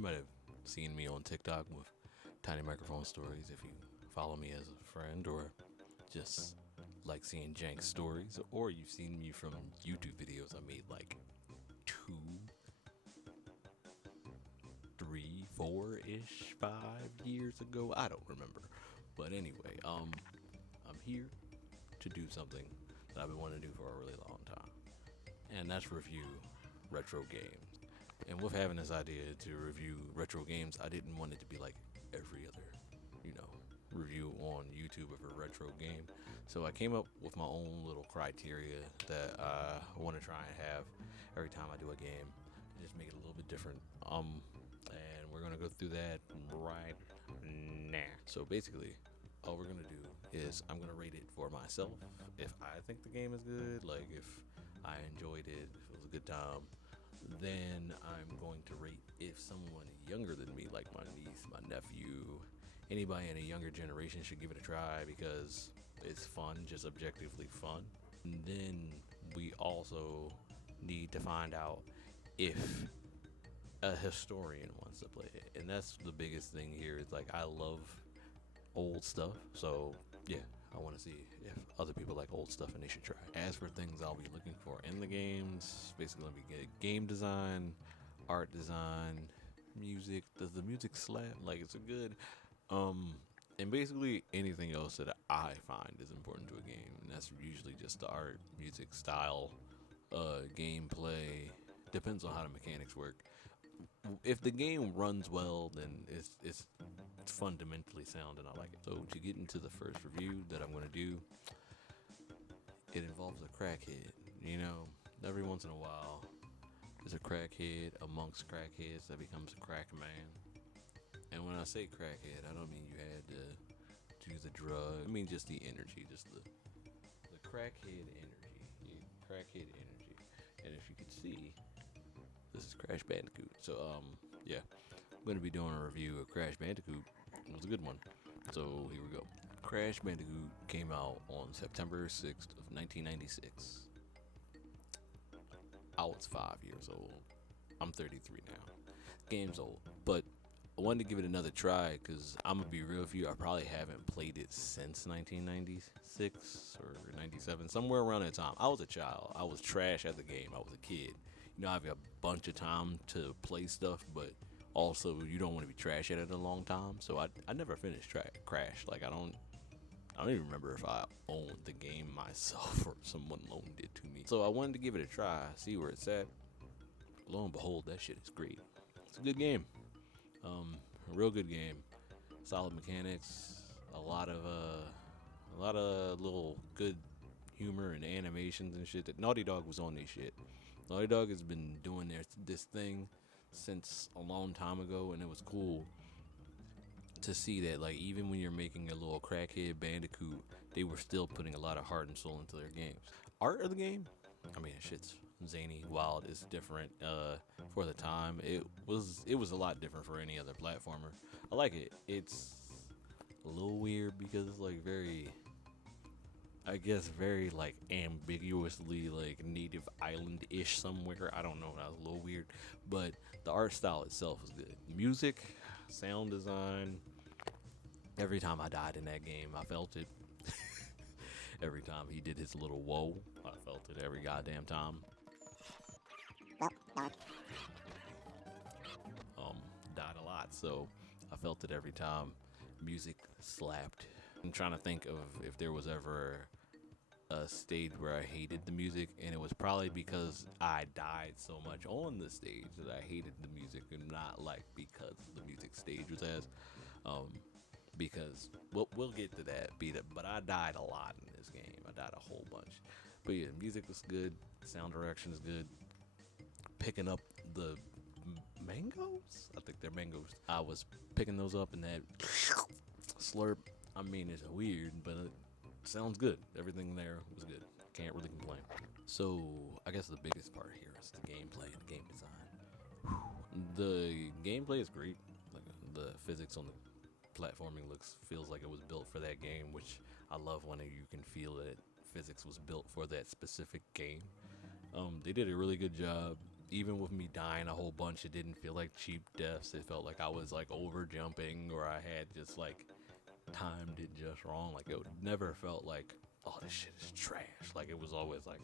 might have seen me on TikTok with Tiny Microphone Stories if you follow me as a friend, or just like seeing jank stories, or you've seen me from YouTube videos I made like 2, 3, 4 ish, 5 years ago. I don't remember, but anyway, I'm here to do something that I've been wanting to do for a really long time, and that's review retro games. And with having this idea to review retro games, I didn't want it to be like every other, you know, review on YouTube of a retro game. So I came up with my own little criteria that I want to try and have every time I do a game, just make it a little bit different. And we're gonna go through that right now. So basically, all we're gonna do is I'm gonna rate it for myself. If I think the game is good, like if I enjoyed it, if it was a good time, then I'm going to rate if someone younger than me, like my niece, my nephew, anybody in a younger generation should give it a try because it's fun, just objectively fun. And then we also need to find out if a historian wants to play it. And that's the biggest thing here is like I love old stuff. So yeah, I want to see if other people like old stuff and they should try it. As for things I'll be looking for in the games, basically let me get game design, art design, music. Does the music slap? Like it's a good and basically anything else that I find is important to a game. And that's usually just the art, music, style, gameplay. Depends on how the mechanics work. If the game runs well, then it's fundamentally sound and I like it. So to get into the first review that I'm going to do, it involves a crackhead. You know, every once in a while, there's a crackhead amongst crackheads that becomes a crack man. And when I say crackhead, I don't mean you had to do the drug. I mean just the energy, just the crackhead energy. Yeah, crackhead energy. And if you could see, this is Crash Bandicoot. So yeah, I'm gonna be doing a review of Crash Bandicoot. It was a good one. So here we go. Crash Bandicoot came out on September 6th of 1996. I was 5 years old. I'm 33 now. Game's old, but I wanted to give it another try because I'm gonna be real with you. I probably haven't played it since 1996 or 97, somewhere around that time. I was a child. I was trash at the game. I was a kid. You know, I have a bunch of time to play stuff, but also you don't want to be trash at it a long time. So I never finished Crash. Like I don't even remember if I owned the game myself or someone loaned it to me. So I wanted to give it a try, see where it's at. Lo and behold, that shit is great. It's a good game. A real good game. Solid mechanics. A lot of little good humor and animations and shit. That Naughty Dog was on this shit. Naughty Dog has been doing this thing since a long time ago, and it was cool to see that, like, even when you're making a little crackhead Bandicoot, they were still putting a lot of heart and soul into their games. Art of the game, I mean, shit's zany, wild. It's different. For the time, it was a lot different for any other platformer. I like it. It's a little weird because it's like very, I guess, very like ambiguously like native island-ish somewhere. I don't know. That was a little weird, but the art style itself is good. Music, sound design. Every time I died in that game, I felt it. Every time he did his little whoa, I felt it every goddamn time. Died a lot, so I felt it every time. Music slapped. I'm trying to think of if there was ever a stage where I hated the music, and it was probably because I died so much on the stage that I hated the music, and not like because the music stage was as. Because we'll get to that, but I died a lot in this game. I died a whole bunch. But yeah, music was good. Sound direction is good. Picking up the mangoes? I think they're mangoes. I was picking those up and that slurp. I mean, it's weird, but it sounds good. Everything there was good. Can't really complain. So I guess the biggest part here is the gameplay and the game design. The gameplay is great. Like the physics on the platforming feels like it was built for that game, which I love when you can feel that physics was built for that specific game. They did a really good job even with me dying a whole bunch, it didn't feel like cheap deaths. It felt like I was like over jumping, or I had just like timed it just wrong. Like it never felt like, oh, this shit is trash. Like it was always like,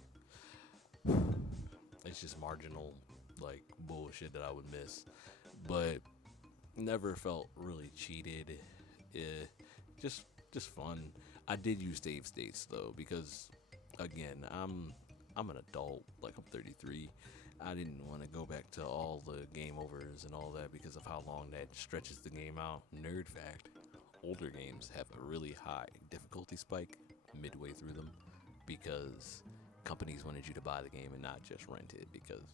it's just marginal like bullshit that I would miss, but never felt really cheated. Eh, just just fun. I did use save states though, because again, I'm an adult, like I'm 33. I didn't want to go back to all the game overs and all that because of how long that stretches the game out. Nerd fact: older games have a really high difficulty spike midway through them because companies wanted you to buy the game and not just rent it. Because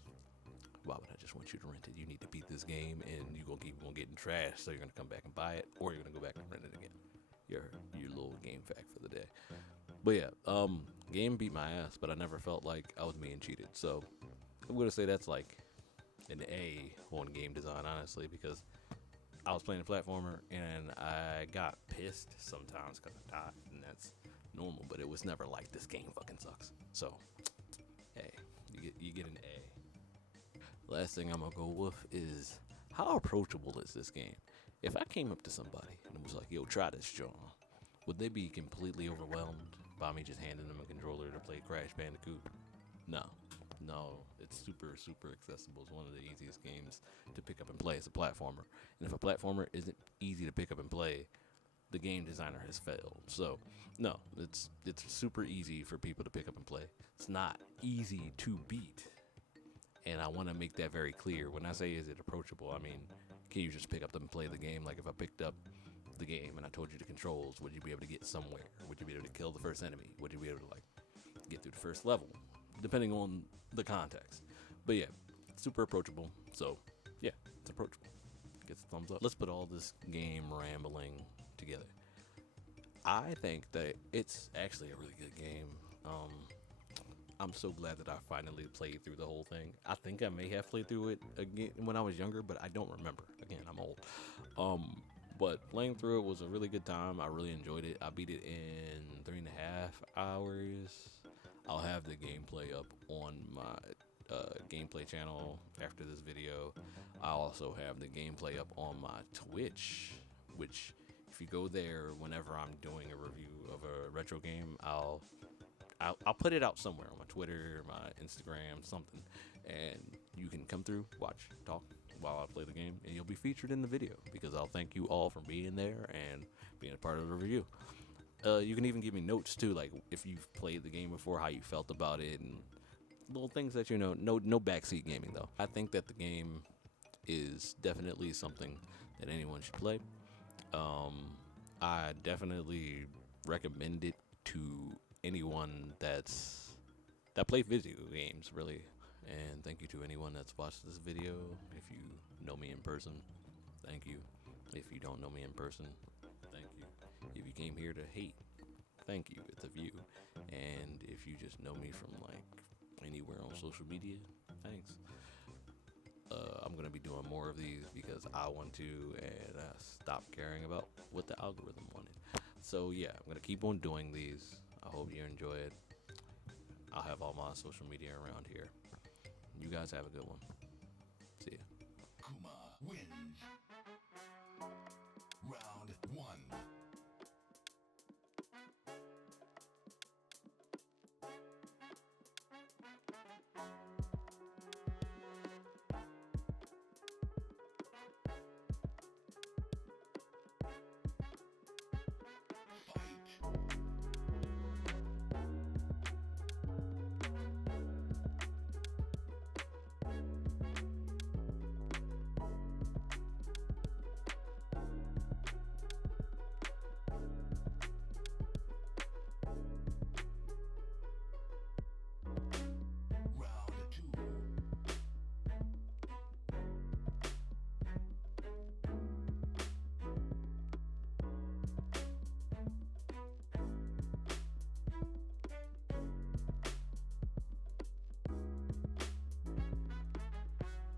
why would I just want you to rent it? You need to beat this game, and you gonna keep on getting trash. So you're gonna come back and buy it, or you're gonna go back and rent it again. Your little game fact for the day. But yeah, game beat my ass, but I never felt like I was being cheated. So I'm gonna say that's like an A on game design, honestly, because I was playing a platformer and I got pissed sometimes because I died, and that's normal. But it was never like this game fucking sucks. So, hey, you get an A. Last thing I'm gonna go with is how approachable is this game? If I came up to somebody and was like, "Yo, try this, John," would they be completely overwhelmed by me just handing them a controller to play Crash Bandicoot? No. No, it's super, super accessible. It's one of the easiest games to pick up and play as a platformer. And if a platformer isn't easy to pick up and play, the game designer has failed. So, no, it's super easy for people to pick up and play. It's not easy to beat. And I want to make that very clear. When I say is it approachable, I mean, can you just pick up and play the game? Like if I picked up the game and I told you the controls, would you be able to get somewhere? Would you be able to kill the first enemy? Would you be able to like get through the first level? Depending on the context. But yeah, super approachable. So yeah, it's approachable. Gets a thumbs up. Let's put all this game rambling together. I think that it's actually a really good game. I'm so glad that I finally played through the whole thing. I think I may have played through it again when I was younger, but I don't remember. Again, I'm old. But playing through it was a really good time. I really enjoyed it. I beat it in 3.5 hours. I'll have the gameplay up on my gameplay channel after this video. I also have the gameplay up on my Twitch, which if you go there whenever I'm doing a review of a retro game, I'll put it out somewhere on my Twitter, my Instagram, something, and you can come through, watch, talk while I play the game, and you'll be featured in the video because I'll thank you all for being there and being a part of the review. You can even give me notes too, like if you've played the game before, how you felt about it, and little things that you know. No backseat gaming though. I think that the game is definitely something that anyone should play. I definitely recommend it to anyone that plays video games, really. And thank you to anyone that's watched this video. If you know me in person, thank you. If you don't know me in person, thank you. If you came here to hate, thank you. It's a view. And if you just know me from like anywhere on social media, thanks. I'm gonna be doing more of these because I want to, and I stopped caring about what the algorithm wanted. So yeah, I'm gonna keep on doing these. I hope you enjoy it. I'll have all my social media around here. You guys have a good one. See ya. Kuma wins.